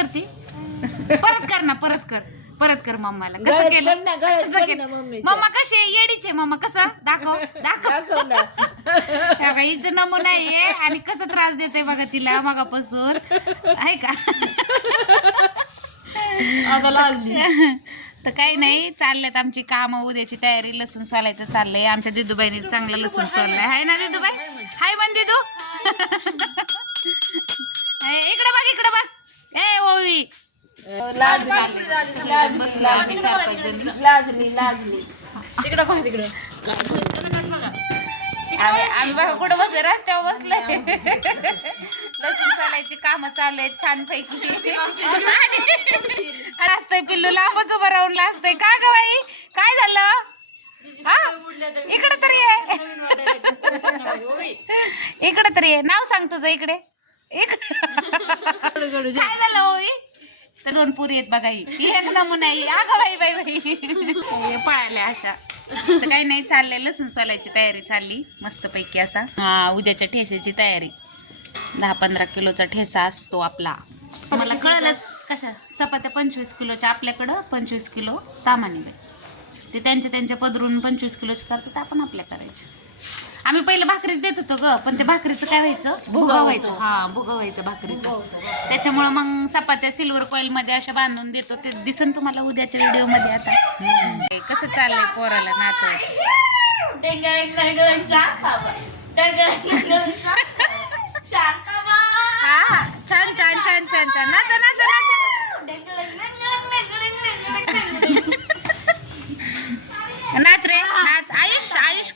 करते? परत कर ना परत कर. परत कर मम्माला कसं गळ्यात केलं? पड ना, गळ्यात कसं पड केलं? ना मम्मीच्या. मम्मा कशी आहे? येडीच आहे मम्मा कसं? दाखव. दाखव. दाखव ना. हे हिचं नमुना आहे आणि कसं त्रास देते बघा तिला मगापासून. आहे का? आता लाजली. तर काही नाही चाललेत आमची कामं. उद्याची तयारी लसूण सोलायचं चाललंय. आमच्या दिदूबाईने चांगला लसूण सोललाय. हाय ना दिदूबाई हाय म्हण दिदू लाजली बसलो लाजली लाजली तिकडं बघ तिकडं. आम्ही बघा कुठं बसले रस्त्यावर बसलोय. लसूण सोलायची कामं चालू आहेत छान पैकी पिल्लू लांबच उभं राहून असतंय का ग बाई? काय झालं? हा? इकडे तरी आहे इकडे तरी आहे नाव सांग तुझं इकडे. इकडे काय झालं ओवी तर दोन पुरी आहेत बघा ही. ही एक नमुना आहे. अगं बाई बाई बाई. हे पळाल्या अशा. तर काही नाही चाललंय. लसूण सोलायची तयारी चालली. मस्त पैकी असा. हा उद्याच्या ठेस्याची तयारी. दहा पंधरा किलोचा ठेचा असतो आपला. मला कळलंच कशा? चपात्या पंचवीस किलोच्या आपल्याकडं पंचवीस किलो तामाने बाई. ते त्यांच्या त्यांच्या पदरून पंचवीस किलोचे करतात आपण आपल्या करायचे. आम्ही पहिले भाकरीच देत होतो ग पण ते भाकरीचं काय व्हायचं? भुगवायचं हा भुगवायचं भाकरीचं. त्याच्यामुळं मग चपात्या सिल्वर कॉईल मध्ये अशा बांधून देतो. ते दिसन तुम्हाला उद्याच्या व्हिडिओमध्ये आता कसं चाललंय पोराला नाचायचं? हा छान छान छान छान छान. नाचा नाच रे नाच आयुष आयुष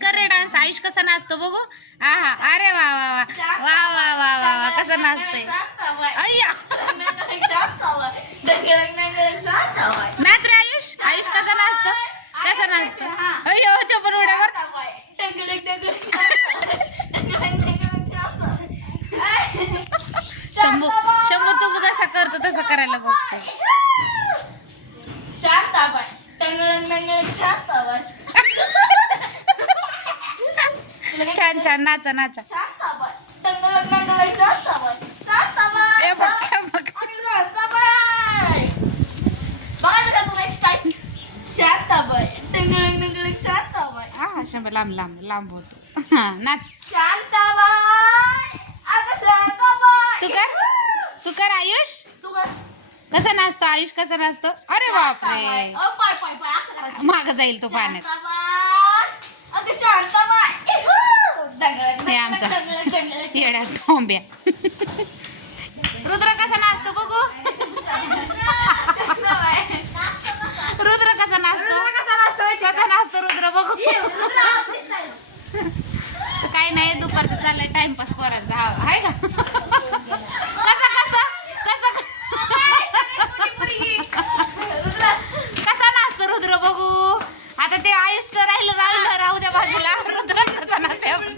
कर आयुष कसा नाचतो बघू? हा हा अरे वा वा वा. वा वा वा वा वा कसं नाचतंय. अय्या. नाच रे आयुष. आयुष कसा नाचतो? कसा नाचतो? अय्यो तो पण उड्यावर शंभू शंभू तू जसा करतो तसं करायला बघतो छान छान नाचा नाचा. हा लांब लांब लांब होतो हा नाच. तू कर. तू कर आयुष. कसा नाचतो आयुष? कसा नाचतो? अरे बापरे. माग जाईल तो पाण्यात. हे आमचा येड्या कोंब्या रुद्र कसा नाचतो बघू? रुद्र कसा नाचतो? कसा नाचतो रुद्र बघू? काय नाही दुपारचं चाललंय टाइमपास पोरांचा हा आहे का कसा कसा कसा कसा नाचतो रुद्र बघू आता ते आयुष्य राहिलं राहिलं राहू द्या बाजूला रुद्र कसा नाचतो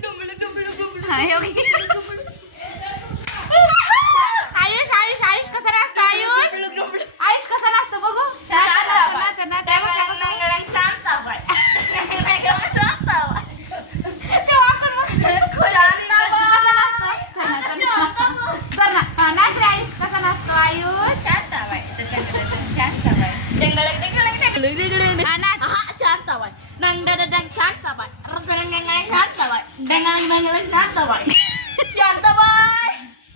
हा. आयुष आयुष आयुष कसा नाचतो आयुष? आयुष कसा नाचतो बघू. डंगळक डंगळक शांताबाई शांताबाई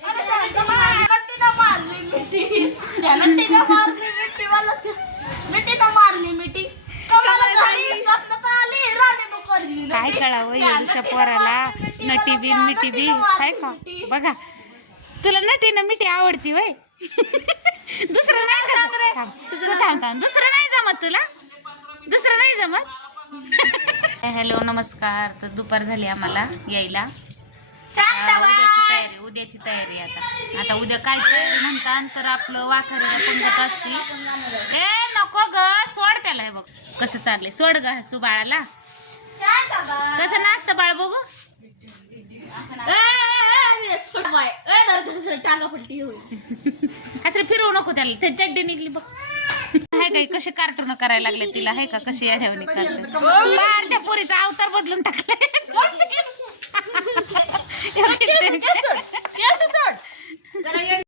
अरे शांताबाई तिनं मारली मिठी त्यानं तिनं मारली मिठी मला मिठीनं मारली मिठी कमाला झाली सपनात आली राणी मुखर्जी काय कळावं एवढ्या पोराला? नटी बी मिठी बी काय का? बघा. तुला नटीनं मिठी आवडती वय. दुसरं नाही थांब थांब. दुसरं नाही जमत तुला? दुसरं नाही जमत? हॅलो नमस्कार. तर दुपार झाली आम्हाला यायला. उद्याची तयारी उद्याची तयारी आता. आता उद्या काय म्हणतात तर आपलं वाखारीला पंगत असते. ए नको ग सोड त्याला. हे बघ कसं चाललंय. सोड ग हसू बाळाला. कसं नाचतं बाळ बघू? असं फिरवू नको त्याला. ते चड्डी निघली बघ. काय कसे कार्टून करायला लागले तिला हाय का? कशी या ठेवणी बाहेर त्या पोरीचा अवतार बदलून टाकले सोड